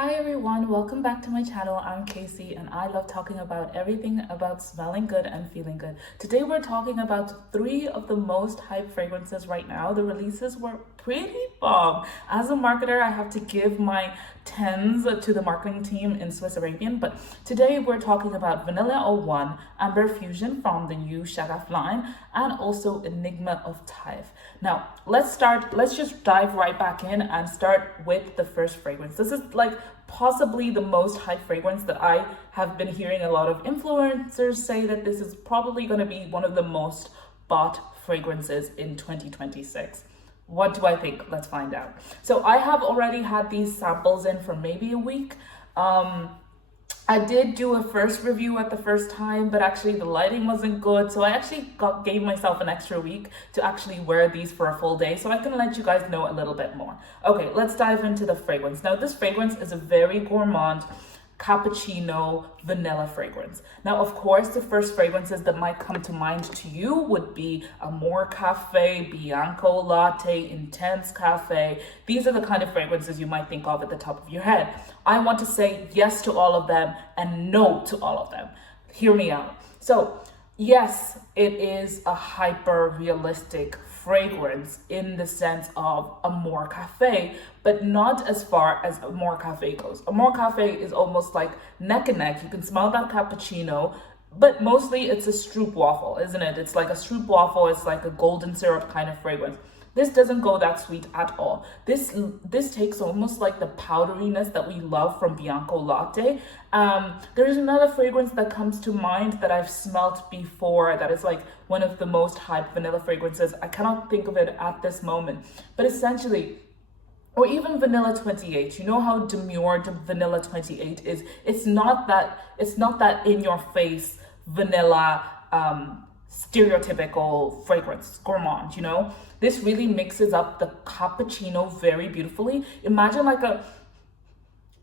Hi everyone, welcome back to my channel. I'm Casey and I love talking about everything about smelling good and feeling good. Today we're talking about three of the most hyped fragrances right now. The releases were pretty bomb. As a marketer, I have to give my tens to the marketing team in Swiss Arabian, but today we're talking about Vanilla 01, Amber Fusion from the new Shaghaf line, and also Enigma of Taif. Now, let's just dive right back in and start with the first fragrance. This is like possibly the most hype fragrance that I have been hearing a lot of influencers say that this is probably going to be one of the most bought fragrances in 2026. What do I think? Let's find out. So I have already had these samples in for maybe a week. I did do a first review at the first time, but actually the lighting wasn't good. So I actually gave myself an extra week to actually wear these for a full day so I can let you guys know a little bit more. Okay, let's dive into the fragrance. Now this fragrance is a very gourmand cappuccino vanilla fragrance. Now, of course, the first fragrances that might come to mind to you would be Amore Cafe, Bianco Latte, Intense Cafe. These are the kind of fragrances you might think of at the top of your head. I want to say yes to all of them and no to all of them. Hear me out. So, yes, it is a hyper realistic fragrance in the sense of Amore Cafe, but not as far as Amore Cafe goes. Amore Cafe is almost like neck and neck. You can smell that cappuccino, but mostly it's a stroopwafel, isn't it? It's like a stroopwafel. It's like a golden syrup kind of fragrance. This doesn't go that sweet at all. This takes almost like the powderiness that we love from Bianco Latte. There's another fragrance that comes to mind that I've smelt before that is like one of the most hyped vanilla fragrances. I cannot think of it at this moment, but essentially, or even Vanilla 28. You know how demure Vanilla 28 is? It's not that in your face vanilla stereotypical fragrance, gourmand, you know? This really mixes up the cappuccino very beautifully. Imagine the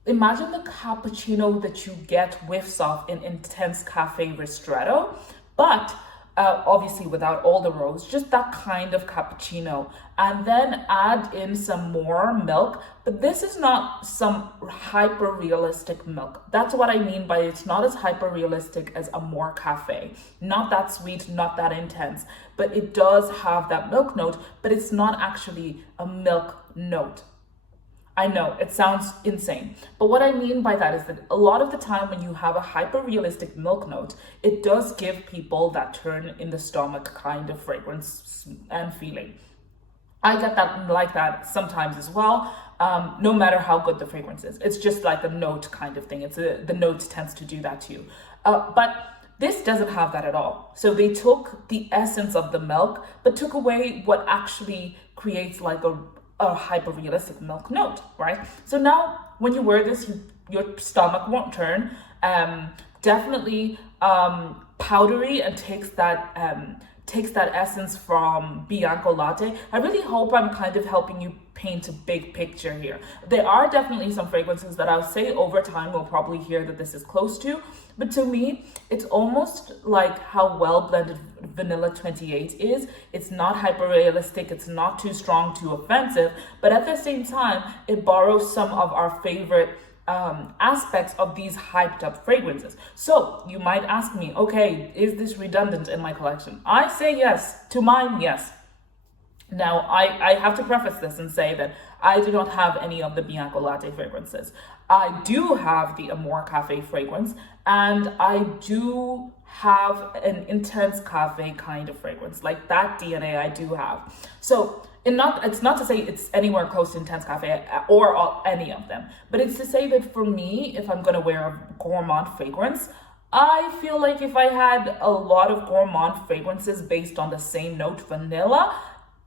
cappuccino that you get whiffs of in Intense Cafe Ristretto, but obviously without all the rose, just that kind of cappuccino, and then add in some more milk. But this is not some hyper realistic milk. That's what I mean by it's not as hyper realistic as Amore Cafe. Not that sweet, not that intense, but it does have that milk note, but it's not actually a milk note. I know it sounds insane, but what I mean by that is that a lot of the time when you have a hyper realistic milk note, it does give people that turn in the stomach kind of fragrance and feeling. I get that like that sometimes as well, no matter how good the fragrance is. It's just like a note kind of thing. The note tends to do that to you. But this doesn't have that at all. So they took the essence of the milk, but took away what actually creates like a hyper realistic milk note, right? So now when you wear this, your stomach won't turn. Definitely powdery and takes that essence from Bianco Latte. I really hope I'm kind of helping you paint a big picture here. There are definitely some fragrances that I'll say over time we'll probably hear that this is close to, but to me, it's almost like how well blended Vanilla 28 is. It's not hyper realistic, it's not too strong, too offensive, but at the same time, it borrows some of our favorite aspects of these hyped up fragrances. So you might ask me, okay, is this redundant in my collection? I say yes. To mine, yes. Now, I have to preface this and say that I do not have any of the Bianco Latte fragrances. I do have the Amore Cafe fragrance, and I do have an Intense Cafe kind of fragrance. Like that DNA I do have. So it's not to say it's anywhere close to Intense Cafe or any of them, but it's to say that for me, if I'm going to wear a gourmand fragrance, I feel like if I had a lot of gourmand fragrances based on the same note, vanilla,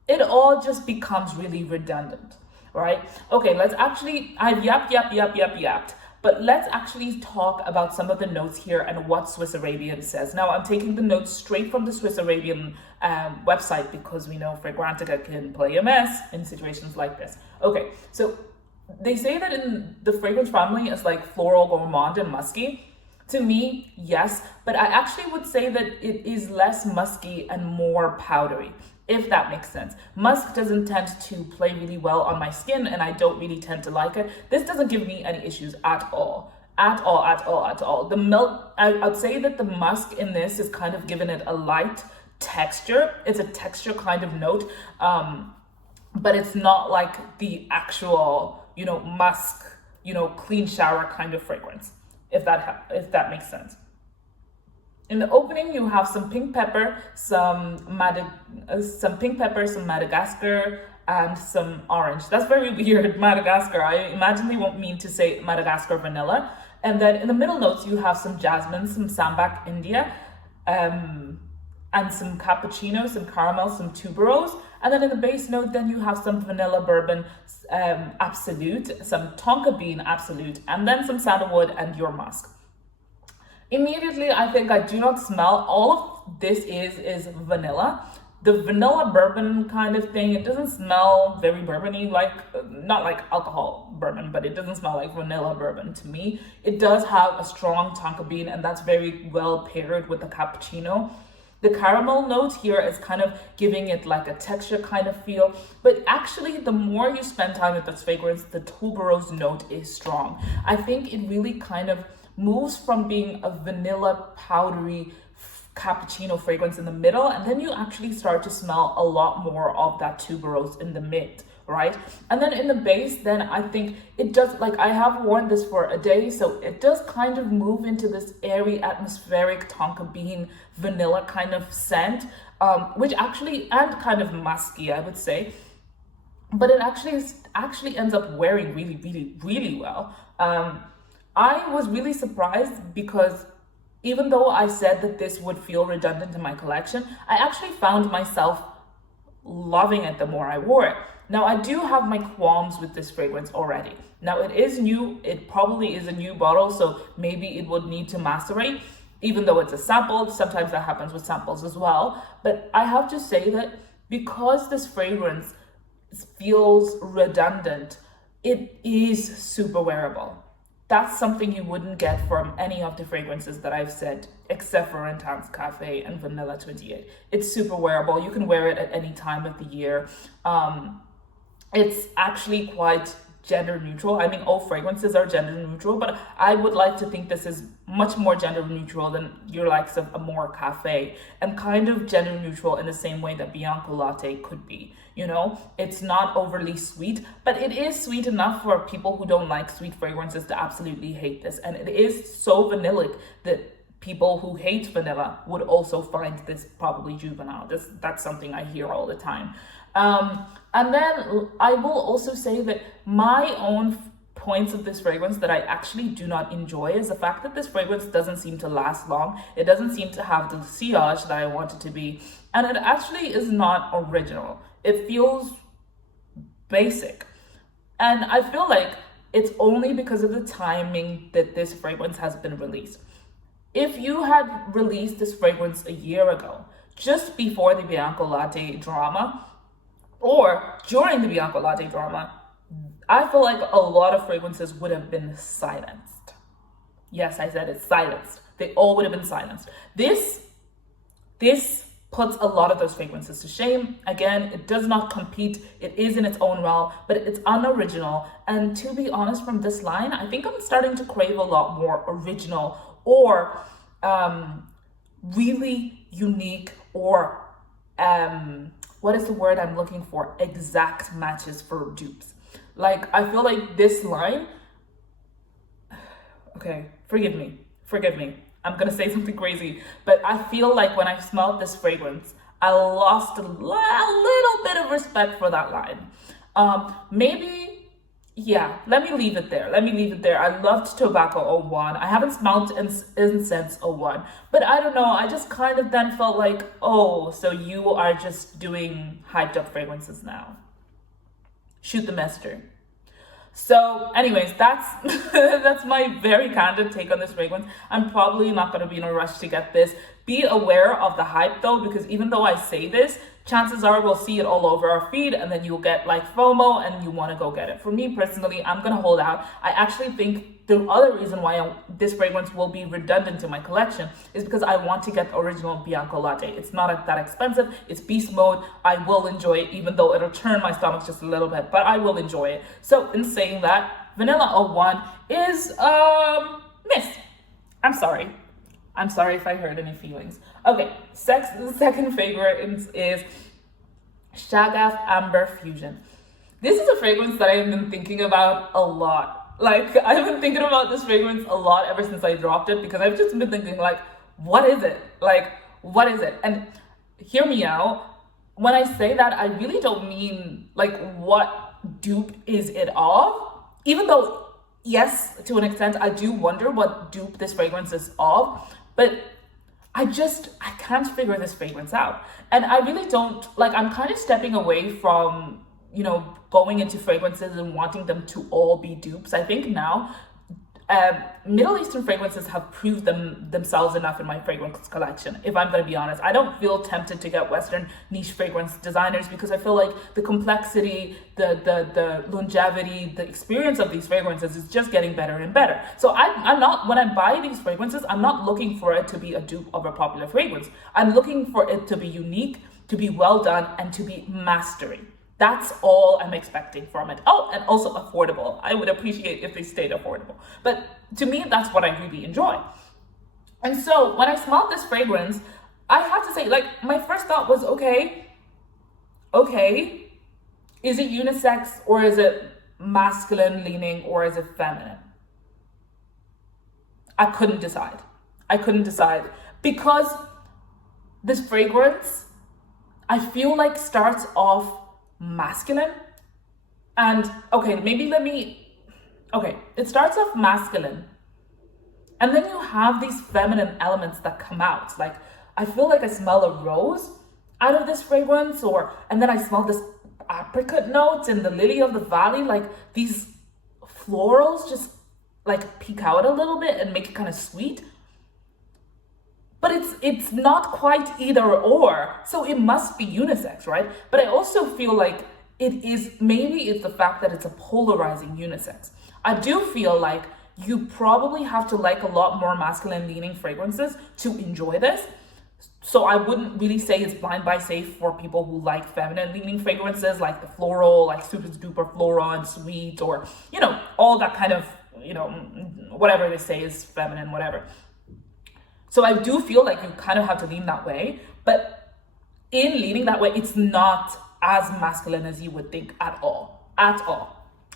it all just becomes really redundant, right? Okay, I've yapped, but let's actually talk about some of the notes here and what Swiss Arabian says. Now, I'm taking the notes straight from the Swiss Arabian website because we know Fragrantica can play a mess in situations like this. Okay, so they say that in the fragrance family is like floral, gourmand, and musky. To me, yes, but I actually would say that it is less musky and more powdery. if that makes sense. Musk doesn't tend to play really well on my skin, and I don't really tend to like it. This doesn't give me any issues at all. At all, at all, at all. The milk, I'd say that the musk in this is kind of giving it a light texture. It's a texture kind of note, but it's not like the actual, musk, clean shower kind of fragrance, if that makes sense. In the opening, you have some pink pepper, some Madagascar, and some orange. That's very weird, Madagascar. I imagine they won't mean to say Madagascar vanilla. And then in the middle notes, you have some jasmine, some sambac India, and some cappuccino, some caramel, some tuberose. And then in the base note, then you have some vanilla bourbon absolute, some tonka bean absolute, and then some sandalwood and your musk. Immediately, I think I do not smell. All of this is vanilla. The vanilla bourbon kind of thing, it doesn't smell very bourbony, not like alcohol bourbon, but it doesn't smell like vanilla bourbon to me. It does have a strong tonka bean, and that's very well paired with the cappuccino. The caramel note here is kind of giving it like a texture kind of feel, but actually the more you spend time with this fragrance, the tuberose note is strong. I think it really kind of moves from being a vanilla powdery cappuccino fragrance in the middle, and then you actually start to smell a lot more of that tuberose in the mid, right? And then in the base, then I think it does, I have worn this for a day, so it does kind of move into this airy, atmospheric tonka bean vanilla kind of scent, which actually, and kind of musky, I would say, but it actually ends up wearing really, really, really well. I was really surprised because even though I said that this would feel redundant in my collection, I actually found myself loving it the more I wore it. Now, I do have my qualms with this fragrance already. Now, it is new. It probably is a new bottle, so maybe it would need to macerate, even though it's a sample. Sometimes that happens with samples as well. But I have to say that because this fragrance feels redundant, it is super wearable. That's something you wouldn't get from any of the fragrances that I've said, except for Intense Cafe and Vanilla 28. It's super wearable. You can wear it at any time of the year. It's actually quite gender neutral. I mean, all fragrances are gender neutral, but I would like to think this is much more gender neutral than your likes of Amore Cafe, and kind of gender neutral in the same way that Bianco Latte could be. It's not overly sweet, but it is sweet enough for people who don't like sweet fragrances to absolutely hate this. And it is so vanillic that people who hate vanilla would also find this probably juvenile. That's something I hear all the time. And then I will also say that my own points of this fragrance that I actually do not enjoy is the fact that this fragrance doesn't seem to last long. It doesn't seem to have the sillage that I want it to be. And it actually is not original. It feels basic. And I feel like it's only because of the timing that this fragrance has been released. If you had released this fragrance a year ago, just before the Bianco Latte drama, or during the Bianco Latte drama, I feel like a lot of fragrances would have been silenced. Yes, I said it, silenced. They all would have been silenced. This puts a lot of those fragrances to shame. Again, it does not compete. It is in its own realm, but it's unoriginal. And to be honest, from this line, I think I'm starting to crave a lot more original or really unique or what is the word I'm looking for? Exact matches for dupes. I feel like this line, okay, forgive me. I'm gonna say something crazy, but I feel like when I smelled this fragrance, I lost a little bit of respect for that line. Let me leave it there. I loved Tobacco 01. I haven't smelled Incense 01, but I don't know. I just kind of then felt like, oh, so you are just doing hyped up fragrances now. Shoot the messenger. So anyways, that's my very candid take on this fragrance. I'm probably not going to be in a rush to get this. Be aware of the hype though, because even though I say this, chances are we'll see it all over our feed and then you'll get like FOMO and you want to go get it. For me personally, I'm going to hold out. I actually think the other reason why this fragrance will be redundant in my collection is because I want to get the original Bianco Latte. It's not that expensive. It's beast mode. I will enjoy it, even though it'll turn my stomach just a little bit, but I will enjoy it. So in saying that, Vanilla 01 is missed. I'm sorry. I'm sorry if I hurt any feelings. Okay, the second favorite is Shaghaf Amber Fusion. This is a fragrance that I've been thinking about a lot. Like, I've been thinking about this fragrance a lot ever since I dropped it, because I've just been thinking, like, what is it? Like, what is it? And hear me out. When I say that, I really don't mean, like, what dupe is it of? Even though, yes, to an extent, I do wonder what dupe this fragrance is of. But I can't figure this fragrance out. And I really don't, like, I'm kind of stepping away from, you know, going into fragrances and wanting them to all be dupes. I think now Middle Eastern fragrances have proved themselves enough in my fragrance collection, if I'm going to be honest. I don't feel tempted to get Western niche fragrance designers because I feel like the complexity, the longevity, the experience of these fragrances is just getting better and better. So I'm not, when I buy these fragrances, I'm not looking for it to be a dupe of a popular fragrance. I'm looking for it to be unique, to be well done, and to be mastery. That's all I'm expecting from it. Oh, and also affordable. I would appreciate if they stayed affordable. But to me, that's what I really enjoy. And so when I smelled this fragrance, I have to say, like, my first thought was, okay, is it unisex or is it masculine leaning or is it feminine? I couldn't decide because this fragrance, I feel like starts off masculine and it starts off masculine and then you have these feminine elements that come out. Like, I feel like I smell a rose out of this fragrance, and then I smell this apricot notes and the lily of the valley. Like, these florals just like peek out a little bit and make it kind of sweet. But it's not quite either or, so it must be unisex, right? But I also feel like maybe it's the fact that it's a polarizing unisex. I do feel like you probably have to like a lot more masculine leaning fragrances to enjoy this. So I wouldn't really say it's blind buy safe for people who like feminine leaning fragrances, like the floral, like super duper floral and sweet, or, you know, all that kind of, you know, whatever they say is feminine, whatever. So I do feel like you kind of have to lean that way, but in leaning that way, it's not as masculine as you would think at all.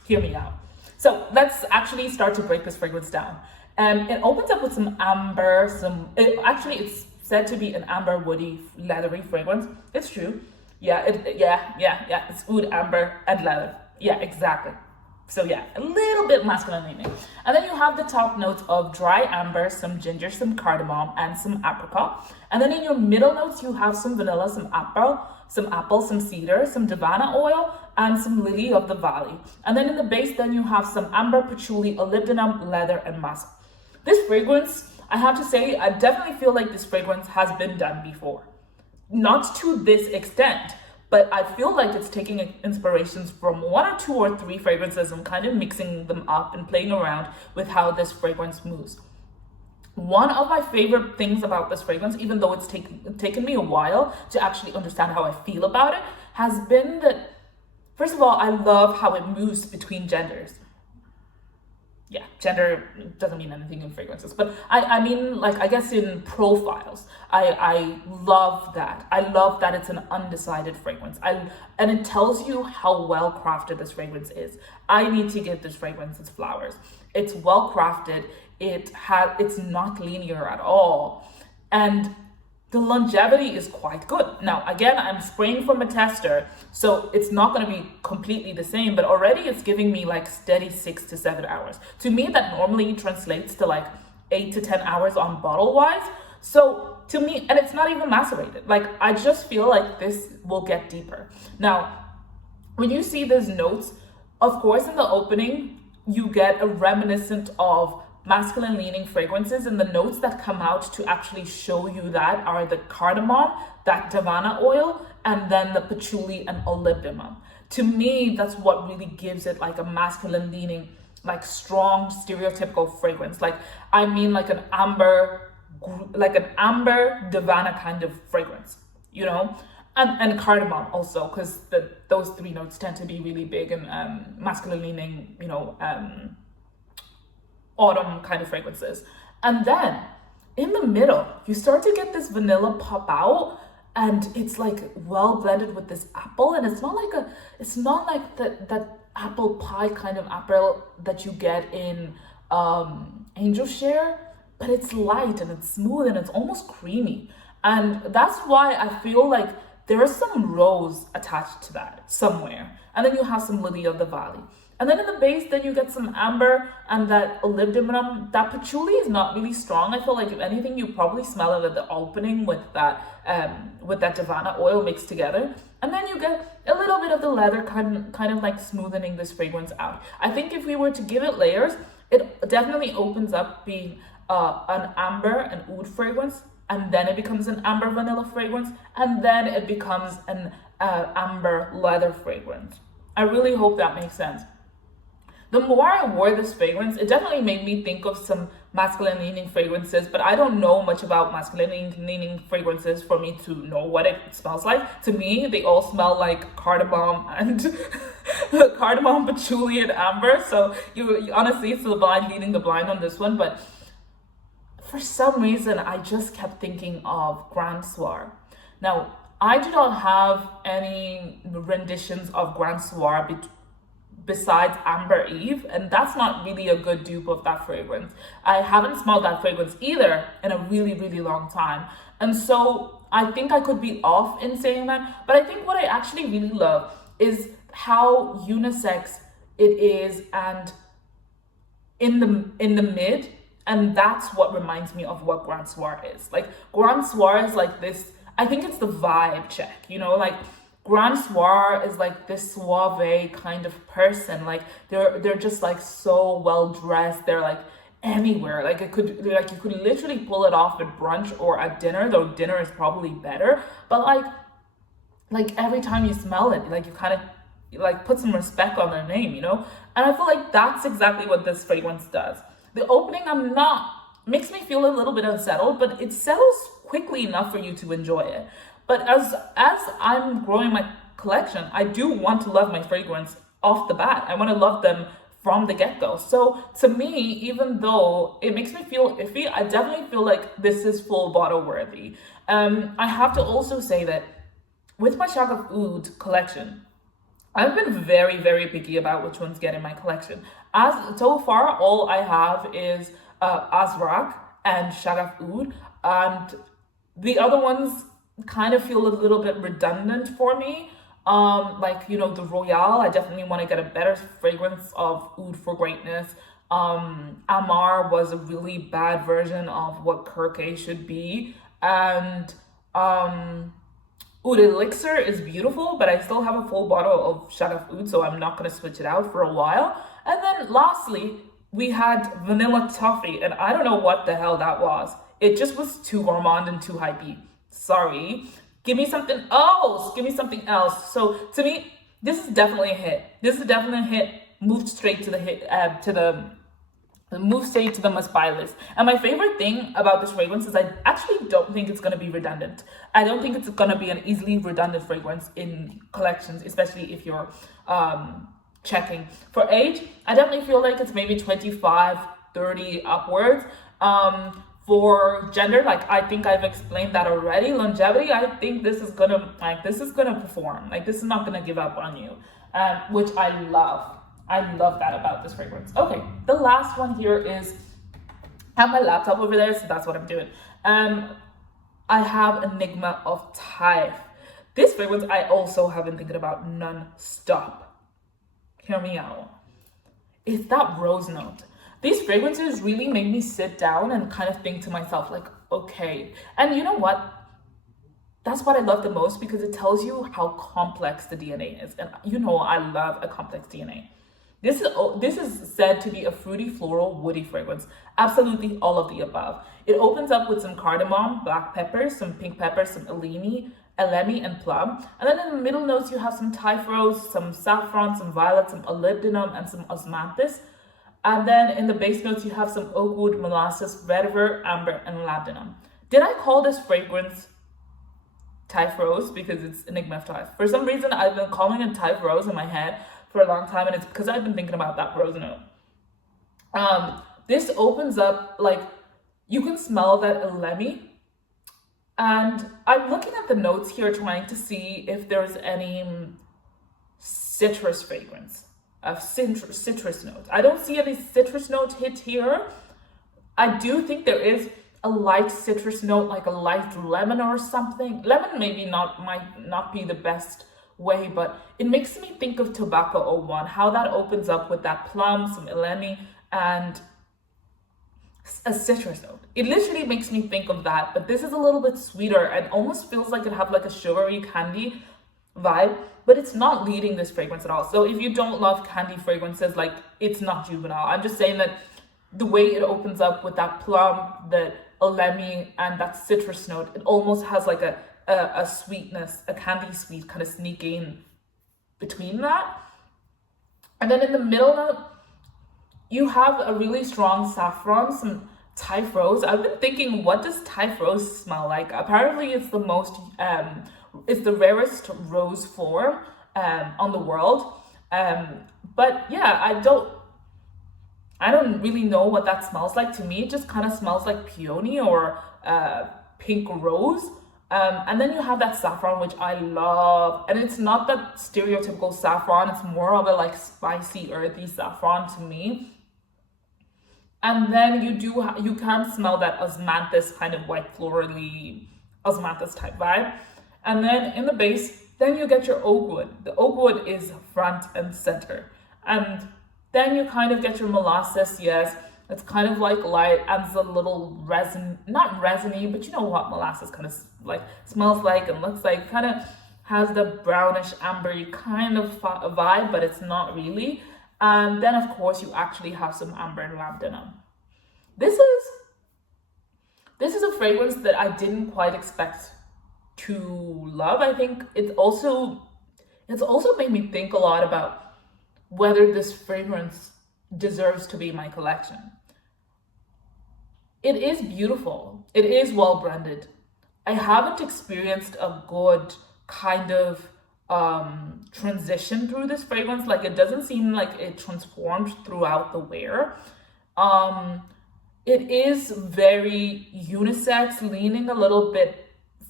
Hear me out. So let's actually start to break this fragrance down. It opens up with some amber, it's said to be an amber, woody, leathery fragrance. It's true. Yeah, it's oud, amber, and leather. Yeah, exactly. So yeah, a little bit masculine leaning. And then you have the top notes of dry amber, some ginger, some cardamom, and some apricot. And then in your middle notes, you have some vanilla, some apple, some cedar, some davana oil, and some lily of the valley. And then in the base, then you have some amber, patchouli, molybdenum, leather, and musk. This fragrance, I have to say, I definitely feel like this fragrance has been done before. Not to this extent, but I feel like it's taking inspirations from 1 or 2 or 3 fragrances and kind of mixing them up and playing around with how this fragrance moves. One of my favorite things about this fragrance, even though it's taken me a while to actually understand how I feel about it, has been that, first of all, I love how it moves between genders. Yeah, gender doesn't mean anything in fragrances, but I mean, like, I guess in profiles, I love that. I love that it's an undecided fragrance. And it tells you how well crafted this fragrance is. I need to give this fragrance its flowers. It's well crafted. It's not linear at all. And the longevity is quite good. Now, again, I'm spraying from a tester, so it's not going to be completely the same, but already it's giving me like steady 6 to 7 hours. To me, that normally translates to like 8 to 10 hours on bottle wise. So to me, and it's not even macerated. Like, I just feel like this will get deeper. Now, when you see these notes, of course, in the opening, you get a reminiscent of masculine leaning fragrances, and the notes that come out to actually show you that are the cardamom, that davana oil, and then the patchouli and olivdimum. To me, that's what really gives it like a masculine leaning, like strong stereotypical fragrance. Like, I mean, like an amber davana kind of fragrance, you know, and cardamom also, because those three notes tend to be really big in masculine leaning, you know, autumn kind of fragrances. And then in the middle, you start to get this vanilla pop out, and it's like well blended with this apple, and it's not like that apple pie kind of apple that you get in angel share, but it's light and it's smooth and it's almost creamy. And that's why I feel like there is some rose attached to that somewhere. And then you have some lily of the valley. And then in the base, then you get some amber and that olivdimum. That patchouli is not really strong. I feel like if anything, you probably smell it at the opening with that davana oil mixed together. And then you get a little bit of the leather kind of like smoothing this fragrance out. I think if we were to give it layers, it definitely opens up being an amber and oud fragrance, and then it becomes an amber vanilla fragrance, and then it becomes an amber leather fragrance. I really hope that makes sense. The more I wore this fragrance, it definitely made me think of some masculine leaning fragrances, but I don't know much about masculine leaning fragrances for me to know what it smells like. To me, they all smell like cardamom and cardamom, patchouli, and amber. So you honestly, it's the blind leading the blind on this one, but for some reason, I just kept thinking of Grand Soir. Now, I do not have any renditions of Grand Soir besides Amber Eve, and that's not really a good dupe of that fragrance. I haven't smelled that fragrance either in a really, really long time. And so I think I could be off in saying that, but I think what I actually really love is how unisex it is and in the mid, and that's what reminds me of what Grand Soir is. Like, Grand Soir is like this, I think it's the vibe check, you know, like Grand Soir is like this suave kind of person. Like they're just like so well dressed. They're like anywhere. Like you could literally pull it off at brunch or at dinner, though dinner is probably better. But like every time you smell it, like you kind of like put some respect on their name, you know? And I feel like that's exactly what this fragrance does. The opening makes me feel a little bit unsettled, but it settles quickly enough for you to enjoy it. But as I'm growing my collection, I do want to love my fragrance off the bat. I want to love them from the get-go. So to me, even though it makes me feel iffy, I definitely feel like this is full bottle worthy. I have to also say that with my Shaghaf Oud collection, I've been very, very picky about which ones get in my collection. So far, all I have is Azrak and Shaghaf Oud, and the other ones kind of feel a little bit redundant for me. Like, you know, the Royale, I definitely want to get a better fragrance of Oud for Greatness. Amar was a really bad version of what Kirke should be. And Oud Elixir is beautiful, but I still have a full bottle of Shaghaf Oud, so I'm not going to switch it out for a while. And then lastly, we had Vanilla Toffee, and I don't know what the hell that was. It just was too gourmand and too hypey. Sorry. Give me something else. Give me something else. So to me, this is definitely a hit. This is definitely a hit. Moved straight to the hit, move straight to the must buy list. And my favorite thing about this fragrance is I actually don't think it's going to be redundant. I don't think it's going to be an easily redundant fragrance in collections, especially if you're checking. For age, I definitely feel like it's maybe 25, 30 upwards. For gender, like I think I've explained that already. Longevity, I think this is gonna perform. Like this is not gonna give up on you, which I love. I love that about this fragrance. Okay, the last one here is, I have my laptop over there, so that's what I'm doing. I have Enigma of Taif. This fragrance I also have been thinking about non-stop. Hear me out. It's that rose note. These fragrances really make me sit down and kind of think to myself, like, okay. And you know what? That's what I love the most, because it tells you how complex the DNA is. And you know, I love a complex DNA. This is said to be a fruity, floral, woody fragrance. Absolutely all of the above. It opens up with some cardamom, black peppers, some pink peppers, some elemi, and plum. And then in the middle notes, you have some Taif rose, some saffron, some violet, some molybdenum, and some osmanthus. And then in the base notes, you have some oak wood, molasses, vetiver, amber, and labdanum. Did I call this fragrance Taif rose? Because it's Enigma of Taif. For some reason, I've been calling it Taif rose in my head for a long time, and it's because I've been thinking about that rose note. This opens up, like, you can smell that elemi. And I'm looking at the notes here trying to see if there's any citrus fragrance, of citrus notes. I don't see any citrus notes hit here. I do think there is a light citrus note, like a light lemon or something. Lemon might not be the best way, but it makes me think of Tobacco 01, how that opens up with that plum, some elemi, and a citrus note. It literally makes me think of that, but this is a little bit sweeter. It almost feels like it has like a sugary candy vibe, but it's not leading this fragrance at all. So if you don't love candy fragrances, like, it's not juvenile. I'm just saying that the way it opens up with that plum, the elemi, and that citrus note, it almost has like a sweetness, a candy sweet kind of sneaking between that. And then in the middle note, you have a really strong saffron, some Taif rose. I've been thinking, what does Taif rose smell like? Apparently it's it's the rarest rose form on the world. But yeah, I don't really know what that smells like. To me, it just kind of smells like peony or pink rose. And then you have that saffron, which I love. And it's not that stereotypical saffron. It's more of a like spicy, earthy saffron to me. And then you can smell that osmanthus, kind of white florally osmanthus type vibe. And then in the base, then you get your oak wood. The oak wood is front and center. And then you kind of get your molasses, yes. It's kind of like light, adds a little resin, not resiny, but you know what molasses kind of like smells like and looks like. Kind of has the brownish, ambery kind of vibe, but it's not really. And then, of course, you actually have some amber and labdanum. This is a fragrance that I didn't quite expect to love. I think it's also made me think a lot about whether this fragrance deserves to be in my collection. It is beautiful. It is well blended. I haven't experienced a good kind of transition through this fragrance. Like, it doesn't seem like it transformed throughout the wear. It is very unisex, leaning a little bit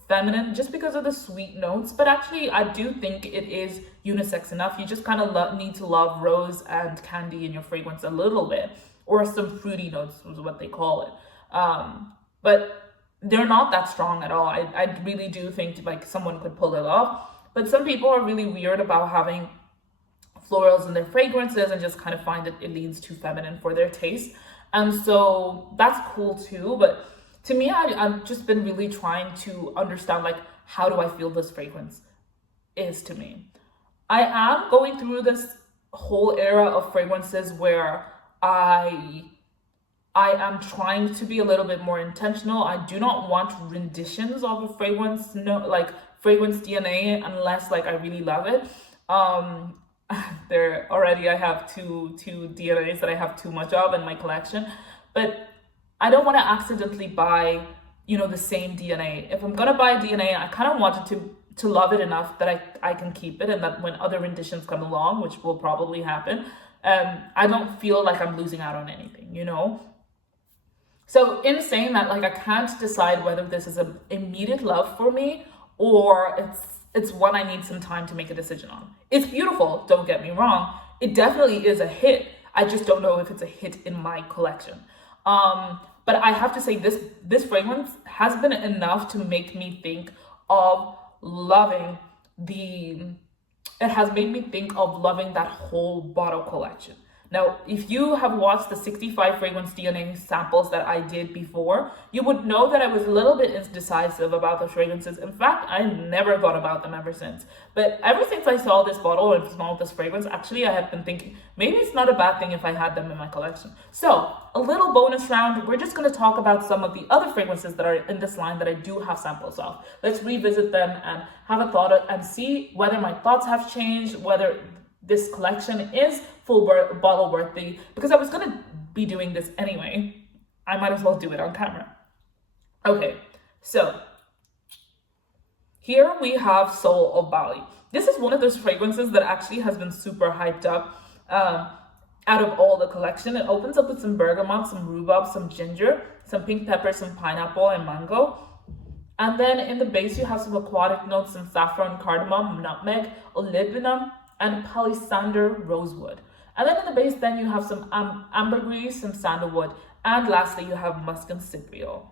feminine just because of the sweet notes, but actually I do think it is unisex enough. You just kind of need to love rose and candy in your fragrance a little bit, or some fruity notes is what they call it. But they're not that strong at all. I really do think like someone could pull it off. But some people are really weird about having florals in their fragrances and just kind of find that it leans too feminine for their taste. And so that's cool too. But to me, I've just been really trying to understand, like, how do I feel this fragrance is to me. I am going through this whole era of fragrances where I am trying to be a little bit more intentional. I do not want renditions of a fragrance, fragrance DNA, unless like I really love it. I have two DNAs that I have too much of in my collection, but I don't want to accidentally buy, the same DNA. If I'm gonna buy DNA, I kind of wanted to love it enough that I can keep it, and that when other renditions come along, which will probably happen, I don't feel like I'm losing out on anything, So in saying that, like, I can't decide whether this is an immediate love for me or it's one I need some time to make a decision on. It's beautiful, don't get me wrong. It definitely is a hit. I just don't know if it's a hit in my collection. But I have to say this fragrance has been enough to make me think of loving it has made me think of loving that whole bottle collection. Now, if you have watched the 65 fragrance DNA samples that I did before, you would know that I was a little bit indecisive about the fragrances. In fact, I never thought about them ever since. But ever since I saw this bottle and smelled this fragrance, actually I have been thinking, maybe it's not a bad thing if I had them in my collection. So, a little bonus round, we're just going to talk about some of the other fragrances that are in this line that I do have samples of. Let's revisit them and have a thought and see whether my thoughts have changed, whether this collection is full bottle worthy, because I was going to be doing this anyway. I might as well do it on camera. Okay, so here we have Soul of Bali. This is one of those fragrances that actually has been super hyped up out of all the collection. It opens up with some bergamot, some rhubarb, some ginger, some pink pepper, some pineapple and mango. And then in the base you have some aquatic notes, some saffron, cardamom, nutmeg, olivinum, and palisander rosewood. And then in the base, then you have some ambergris, some sandalwood, and lastly you have musk and cypriol.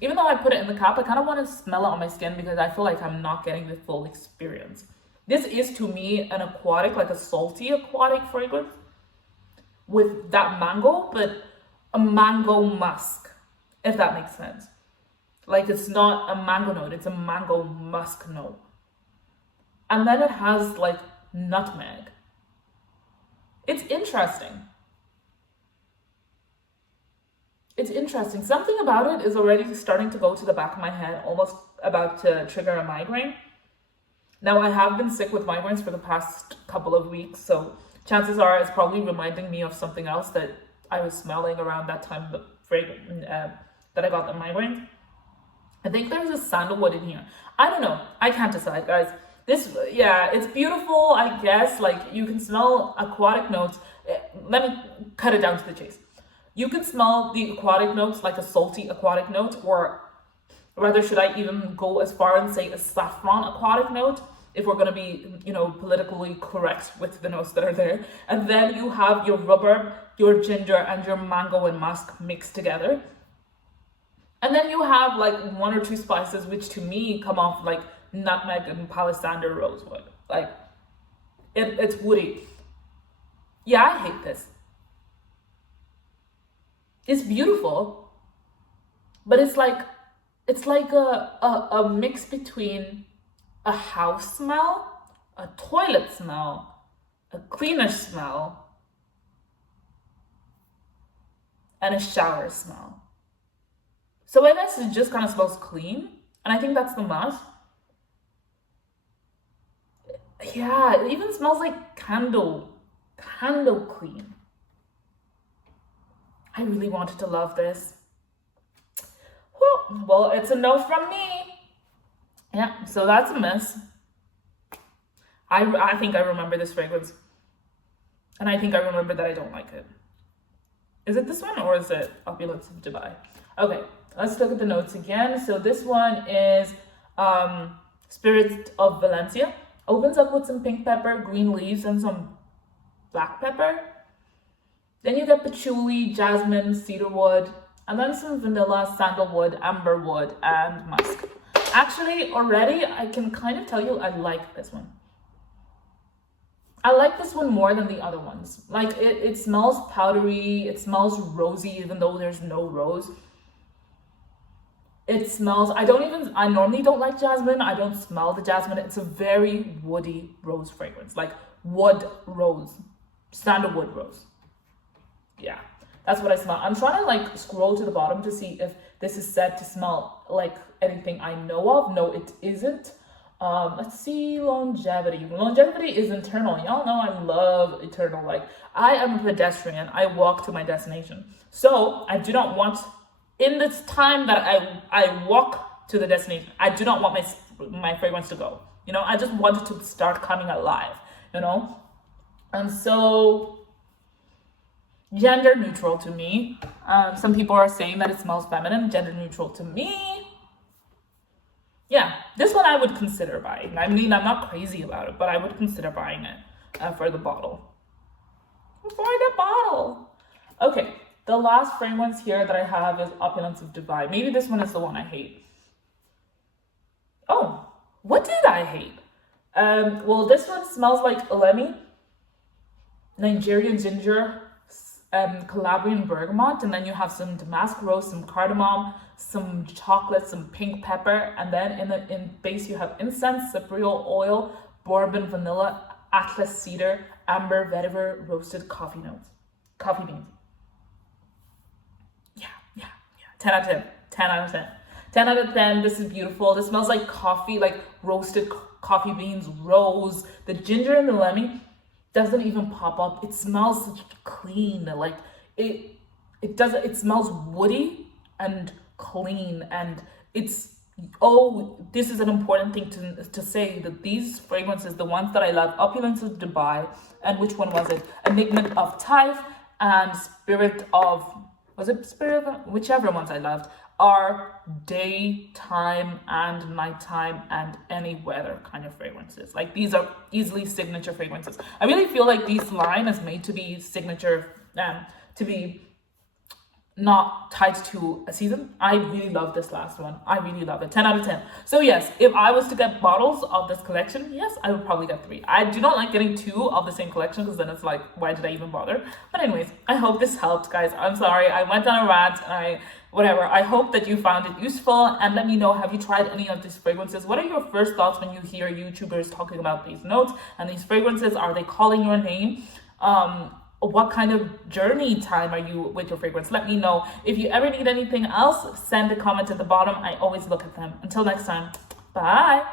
Even though I put it in the cap, I kind of want to smell it on my skin because I feel like I'm not getting the full experience. This is to me an aquatic, like a salty aquatic fragrance with that mango, but a mango musk, if that makes sense. Like it's not a mango note, it's a mango musk note. And then it has like nutmeg. It's interesting. It's interesting. Something about it is already starting to go to the back of my head, almost about to trigger a migraine. Now, I have been sick with migraines for the past couple of weeks, so chances are it's probably reminding me of something else that I was smelling around that time that I got the migraine. I think there's a sandalwood in here. I don't know. I can't decide, guys. This, yeah, it's beautiful, I guess. Like, you can smell aquatic notes. Let me cut it down to the chase. You can smell the aquatic notes, like a salty aquatic note, or rather, should I even go as far and say a saffron aquatic note, if we're going to be, politically correct with the notes that are there. And then you have your rhubarb, your ginger, and your mango and musk mixed together. And then you have like one or two spices, which to me come off like nutmeg and palisander rosewood. Like it's woody. Yeah, I hate this. It's beautiful, but it's like a mix between a house smell, a toilet smell, a cleaner smell, and a shower smell. So I guess it just kind of smells clean, and I think that's the must. Yeah, it even smells like candle clean. I really wanted to love this. Well, it's a no from me. Yeah, so that's a miss. I think I remember this fragrance. And I think I remember that I don't like it. Is it this one or is it Opulence of Dubai? Okay, let's look at the notes again. So this one is Spirit of Valencia. Opens up with some pink pepper, green leaves, and some black pepper. Then you get patchouli, jasmine, cedarwood, and then some vanilla, sandalwood, amberwood, and musk. Actually, already, I can kind of tell you I like this one. I like this one more than the other ones. Like, it smells powdery, it smells rosy, even though there's no rose. It smells, I normally don't like jasmine. I don't smell the jasmine. It's a very woody rose fragrance, like wood rose, sandalwood rose. Yeah, that's what I smell. I'm trying to like scroll to the bottom to see if this is said to smell like anything I know of. No, it isn't. Let's see, longevity. Longevity is internal. Y'all know I love eternal. Like, I am a pedestrian. I walk to my destination. So I do not want, in this time that I walk to the destination, I do not want my fragrance to go. I just want it to start coming alive, And so, gender neutral to me. Some people are saying that it smells feminine. Gender neutral to me. Yeah, this one I would consider buying. I mean, I'm not crazy about it, but I would consider buying it for the bottle. For the bottle. Okay, the last fragrance here that I have is Opulence of Dubai. Maybe this one is the one I hate. Oh, what did I hate? Well, this one smells like Elemi. Nigerian ginger, Calabrian bergamot, and then you have some damask rose, some cardamom, some chocolate, some pink pepper, and then in base you have incense, cypriol oil, bourbon vanilla, atlas cedar, amber vetiver, roasted coffee beans. Yeah. 10 out of 10. 10 out of 10. 10 out of 10. This is beautiful. This smells like coffee, like roasted coffee beans, rose. The ginger and the lemon doesn't even pop up. It smells clean. Like it smells woody and clean, and this is an important thing to say, that these fragrances, the ones that I love, Opulence of Dubai, and which one was it? Enigma of Taif, and whichever ones I loved, are daytime and nighttime and any weather kind of fragrances. Like these are easily signature fragrances. I really feel like this line is made to be signature, to be not tied to a season. I really love this last one. I really love it. 10 out of 10. So yes, if I was to get bottles of this collection, yes, I would probably get 3. I do not like getting 2 of the same collection, because then it's like, why did I even bother? But anyways, I hope this helped, guys. I'm sorry, I went on a rant and I hope that you found it useful, and let me know, have you tried any of these fragrances? What are your first thoughts when you hear YouTubers talking about these notes and these fragrances? Are they calling your name? What kind of journey time are you with your fragrance? Let me know. If you ever need anything else, send a comment at the bottom. I always look at them. Until next time, bye.